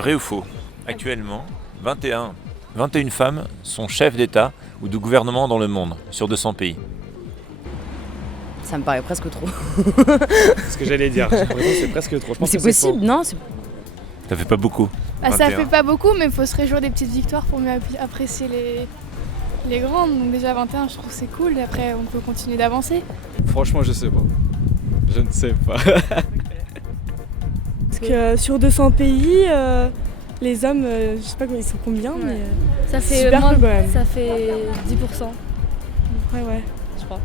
Vrai ou faux? Actuellement, 21 femmes sont chefs d'État ou de gouvernement dans le monde, sur 200 pays. Ça me paraît presque trop. C'est ce que j'allais dire, j'ai l'impression que c'est presque trop. Je pense C'est que possible, faux. non? Ça fait pas beaucoup. Ah, ça 21. fait pas beaucoup, mais il faut se réjouir des petites victoires pour mieux apprécier les grandes. Donc déjà 21, je trouve que c'est cool. Et après, on peut continuer d'avancer. Franchement, je sais pas. Je ne sais pas. Parce que sur 200 pays, les hommes, je sais pas ils sont combien, Ouais. mais Ça fait super peu quand même. Ça fait 10%, Ouais. je crois.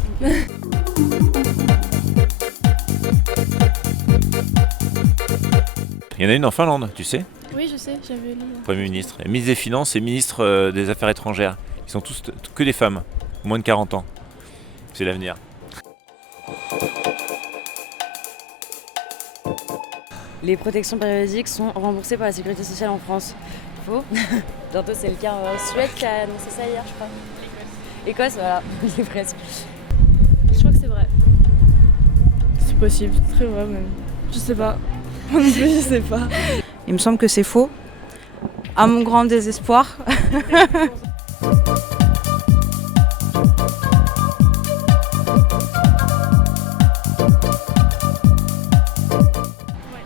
Il y en a une en Finlande, tu sais, Oui, je sais, j'avais lu. Premier ministre. Et ministre des Finances et ministre des Affaires étrangères. Ils sont tous que des femmes, moins de 40 ans. C'est l'avenir. Les protections périodiques sont remboursées par la sécurité sociale en France. Faux. Bientôt c'est le cas en Suède qui a annoncé ça hier, je crois. Écosse, voilà, c'est presque. Je crois que c'est vrai. C'est possible, c'est très vrai même. Je sais pas. Moi non plus, je sais pas. Il me semble que c'est faux. À mon grand désespoir.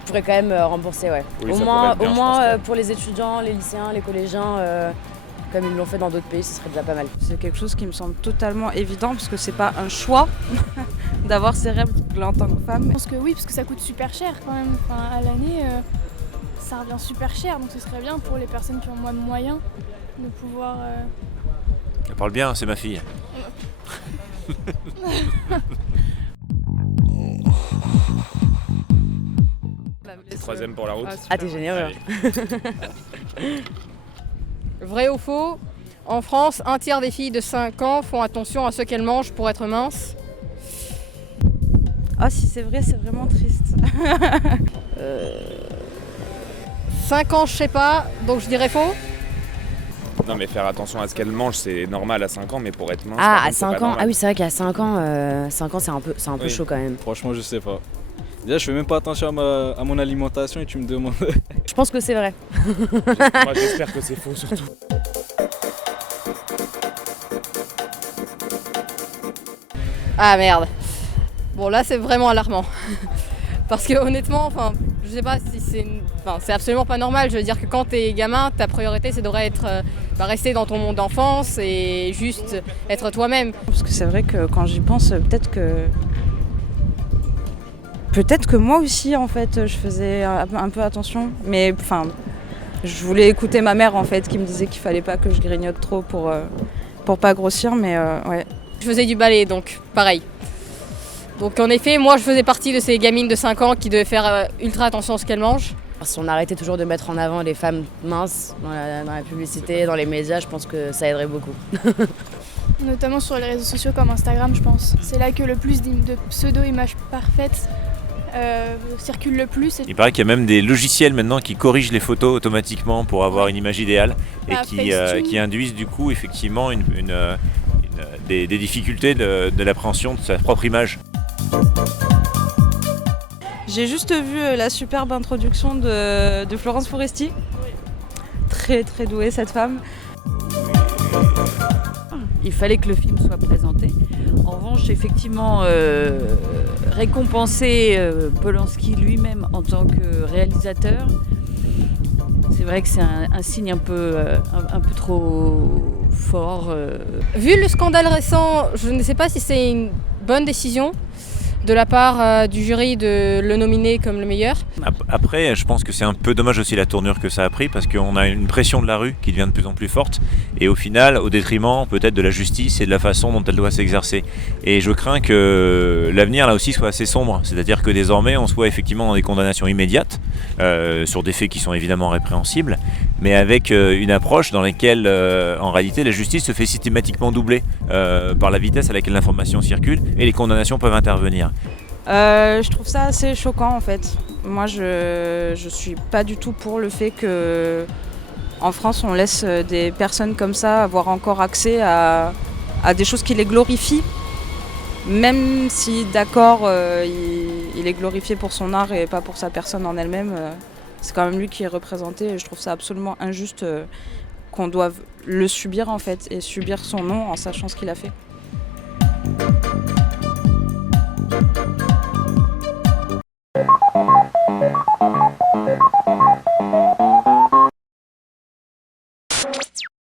Je pourrais quand même rembourser, ouais. Oui, au ça moins, pourrait être bien, au je moins pense, ouais. pour les étudiants, les lycéens, les collégiens, comme ils l'ont fait dans d'autres pays, ce serait déjà pas mal. C'est quelque chose qui me semble totalement évident parce que c'est pas un choix d'avoir ces règles en tant que femme. Je pense que oui, parce que ça coûte super cher quand même. Enfin, à l'année, ça revient super cher. Donc ce serait bien pour les personnes qui ont moins de moyens de pouvoir... Elle parle bien, c'est ma fille. Troisième pour la route. Ah, t'es généreux. Allez. Vrai ou faux? En France, un tiers des filles de 5 ans font attention à ce qu'elles mangent pour être minces. Ah, si c'est vrai, c'est vraiment triste. 5 ans, je sais pas, donc je dirais faux. Non, mais faire attention à ce qu'elle mange, c'est normal à 5 ans, mais pour être mince. Ah, par à contre, c'est 5 pas ans. normal. Ah oui, c'est vrai qu'à 5 ans, 5 ans c'est un peu Oui. chaud quand même. Franchement, je sais pas. Déjà, je fais même pas attention à mon alimentation et tu me demandes. Je pense que c'est vrai. Moi, j'espère que c'est faux surtout. Ah merde. Bon là c'est vraiment alarmant. Parce que honnêtement, enfin, je sais pas si c'est absolument pas normal. Je veux dire que quand t'es gamin, ta priorité c'est devrait être rester dans ton monde d'enfance et juste être toi-même. Parce que c'est vrai que quand j'y pense, peut-être que moi aussi en fait je faisais un peu attention, mais enfin je voulais écouter ma mère en fait qui me disait qu'il fallait pas que je grignote trop pour pas grossir, mais ouais. Je faisais du ballet donc pareil. Donc en effet, moi je faisais partie de ces gamines de 5 ans qui devaient faire ultra attention à ce qu'elles mangent. Si on arrêtait toujours de mettre en avant les femmes minces dans la publicité, dans les médias, je pense que ça aiderait beaucoup. Notamment sur les réseaux sociaux comme Instagram, je pense. C'est là que le plus de pseudo-images parfaites circulent le plus. Il paraît qu'il y a même des logiciels maintenant qui corrigent les photos automatiquement pour avoir une image idéale et Bah, qui Facetune. induisent du coup effectivement des difficultés de l'appréhension de sa propre image. J'ai juste vu la superbe introduction de Florence Foresti. Très très douée cette femme. Il fallait que le film soit présenté. En revanche, effectivement, récompenser Polanski lui-même en tant que réalisateur, c'est vrai que c'est un signe un peu trop fort. Vu le scandale récent, je ne sais pas si c'est une bonne décision de la part du jury de le nominer comme le meilleur. Après, je pense que c'est un peu dommage aussi la tournure que ça a pris parce qu'on a une pression de la rue qui devient de plus en plus forte et au final, au détriment peut-être de la justice et de la façon dont elle doit s'exercer. Et je crains que l'avenir là aussi soit assez sombre, c'est-à-dire que désormais on soit effectivement dans des condamnations immédiates sur des faits qui sont évidemment répréhensibles, mais avec une approche dans laquelle en réalité la justice se fait systématiquement doubler par la vitesse à laquelle l'information circule et les condamnations peuvent intervenir. Je trouve ça assez choquant en fait. Moi je suis pas du tout pour le fait que en France on laisse des personnes comme ça avoir encore accès à des choses qui les glorifient. Même si d'accord il est glorifié pour son art et pas pour sa personne en elle-même, c'est quand même lui qui est représenté et je trouve ça absolument injuste qu'on doive le subir en fait et subir son nom en sachant ce qu'il a fait.